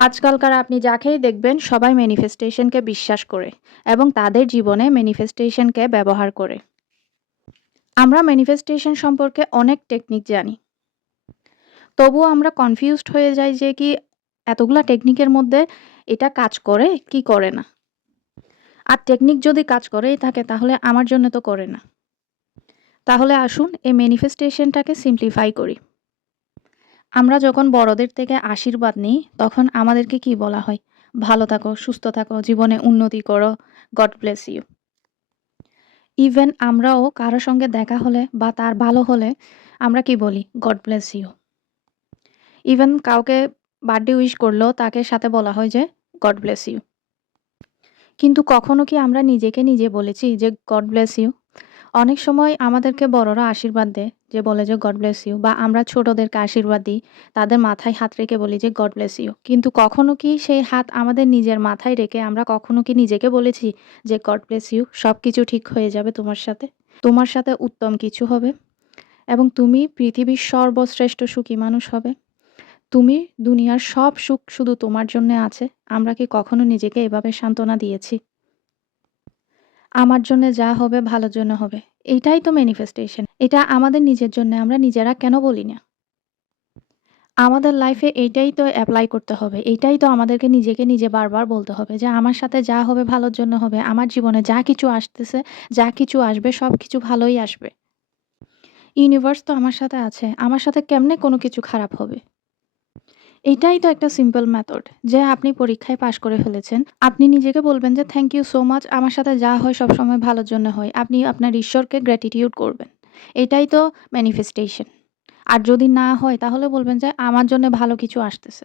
আজকালকার আপনি যাকেই দেখবেন সবাই ম্যানিফেস্টেশনকে বিশ্বাস করে এবং তাদের জীবনে ম্যানিফেস্টেশনকে ব্যবহার করে। আমরা ম্যানিফেস্টেশন সম্পর্কে অনেক টেকনিক জানি। তবুও আমরা কনফিউজড হয়ে যাই যে কি এতগুলা টেকনিকের মধ্যে এটা কাজ করে কি করে না। আর টেকনিক যদি কাজ করেই থাকে তাহলে আমার জন্য তো করে না। তাহলে আসুন এই ম্যানিফেস্টেশনটাকে সিম্পলিফাই করি। আমরা যখন বড়দের থেকে আশীর্বাদ নিই তখন আমাদেরকে কি বলা হয়? ভালো থাকো, সুস্থ থাকো, জীবনে উন্নতি করো, গড ব্লেস ইউ। ইভেন আমরাও কারো সঙ্গে দেখা হলে বা তার ভালো হলে আমরা কি বলি? God bless you. ইভেন কাউকে বার্থডে উইশ করলেও তাকে সাথে বলা হয় যে গড ব্লেস ইউ। কিন্তু কখনো কি আমরা নিজেকে নিজে বলেছি যে গড ব্লেস ইউ? অনেক সময় আমাদেরকে বড়রা আশীর্বাদ দেয় যে বলে যে গড ব্লেস ইউ, বা আমরা ছোটদেরকে আশীর্বাদ দিই, তাদের মাথায় হাত রেখে বলি যে গড ব্লেস ইউ। কিন্তু কখনো কি সেই হাত আমাদের নিজের মাথায় রেখে আমরা কখনো কি নিজেকে বলেছি যে গড ব্লেস ইউ, সবকিছু ঠিক হয়ে যাবে তোমার সাথে, তোমার সাথে উত্তম কিছু হবে এবং তুমি পৃথিবীর সর্বশ্রেষ্ঠ সুখী মানুষ হবে, তুমি দুনিয়ার সব সুখ শুধু তোমার জন্য আছে। আমরা কি কখনো নিজেকে এভাবে সান্ত্বনা দিয়েছি? আমার জন্য যা হবে ভালোর জন্য হবে। এইটাই তো ম্যানিফেস্টেশন। এটা আমাদের নিজের জন্য আমরা নিজেরা কেন বলি না? আমাদের লাইফে এইটাই তো এপ্লাই করতে হবে। এইটাই তো আমাদেরকে নিজেকে নিজে বারবার বলতে হবে যে আমার সাথে যা হবে ভালোর জন্য হবে। আমার জীবনে যা কিছু আসতেছে, যা কিছু আসবে সবকিছু ভালোই আসবে। ইউনিভার্স তো আমার সাথে আছে। আমার সাথে কেমনে কোনো কিছু খারাপ হবে? এইটাই তো একটা সিম্পল মেথড যে আপনি পরীক্ষায় পাস করে ফেলেছেন। আপনি নিজেকে বলবেন যে থ্যাংক ইউ সো মাচ, আমার সাথে যা হয় সবসময় ভালোর জন্য হয়। আপনি আপনার ঈশ্বরকে গ্র্যাটিটিউড করবেন। এটাই তো ম্যানিফেস্টেশন। আর যদি না হয় তাহলে বলবেন যে আমার জন্য ভালো কিছু আসতেছে।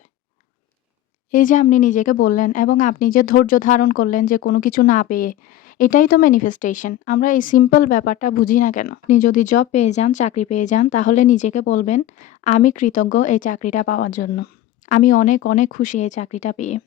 এই যে আপনি নিজেকে বললেন এবং আপনি যে ধৈর্য ধারণ করলেন যে কোনো কিছু না পেয়ে, এটাই তো ম্যানিফেস্টেশন। আমরা এই সিম্পল ব্যাপারটা বুঝি না কেন? আপনি যদি জব পেয়ে যান, চাকরি পেয়ে যান তাহলে নিজেকে বলবেন, আমি কৃতজ্ঞ এই চাকরিটা পাওয়ার জন্য। আমি অনেক, অনেক খুশি এই চাকরিটা পেয়ে।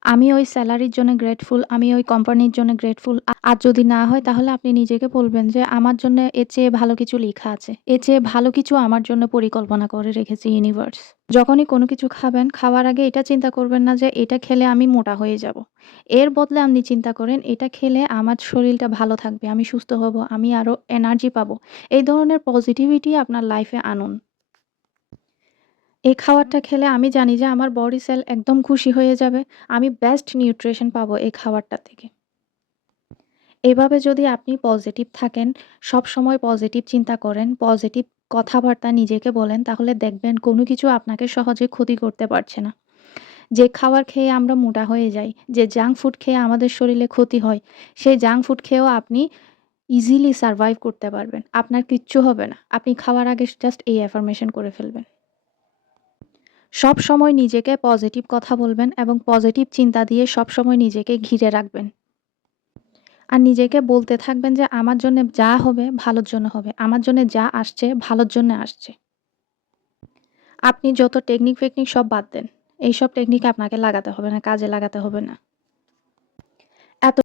আমি ওই সেলারির জন্য গ্রেটফুল, আমি ওই কোম্পানির জন্য গ্রেটফুল। আর যদি না হয় তাহলে আপনি নিজেকে বলবেন যে আমার জন্য এর চেয়ে ভালো কিছু লিখা আছে। এর চেয়ে ভালো কিছু আমার জন্য পরিকল্পনা করে রেখেছে ইউনিভার্স। যখনই কোনো কিছু খাবেন, খাওয়ার আগে এটা চিন্তা করবেন না যে এটা খেলে আমি মোটা হয়ে যাব। এর বদলে আপনি চিন্তা করেন এটা খেলে আমার শরীরটা ভালো থাকবে, আমি সুস্থ হব, আমি আরো এনার্জি পাবো। এই ধরনের পজিটিভিটি আপনার লাইফে আনুন। এই খাবারটা খেলে আমি জানি যে আমার বডি সেল একদম খুশি হয়ে যাবে। আমি বেস্ট নিউট্রিশন পাবো এই খাবারটা থেকে। এভাবে যদি আপনি পজিটিভ থাকেন, সবসময় পজিটিভ চিন্তা করেন, পজিটিভ কথাবার্তা নিজেকে বলেন, তাহলে দেখবেন কোনো কিছু আপনাকে সহজে ক্ষতি করতে পারছে না। যে খাবার খেয়ে আমরা মোটা হয়ে যাই, যে জাঙ্ক ফুড খেয়ে আমাদের শরীরে ক্ষতি হয়, সেই জাঙ্ক ফুড খেয়েও আপনি ইজিলি সারভাইভ করতে পারবেন। আপনার কিচ্ছু হবে না। আপনি খাওয়ার আগে জাস্ট এই অ্যাফার্মেশন করে ফেলবেন। সবসময় নিজেকে পজিটিভ কথা বলবেন এবং পজিটিভ চিন্তা দিয়ে সবসময় নিজেকে ঘিরে রাখবেন। আর নিজেকে বলতে থাকবেন যে আমার জন্যে যা হবে ভালোর জন্য হবে। আমার জন্যে যা আসছে ভালোর জন্য আসছে। আপনি যত টেকনিক-ফেকনিক সব বাদ দেন। এইসব টেকনিক আপনাকে লাগাতে হবে না, কাজে লাগাতে হবে না।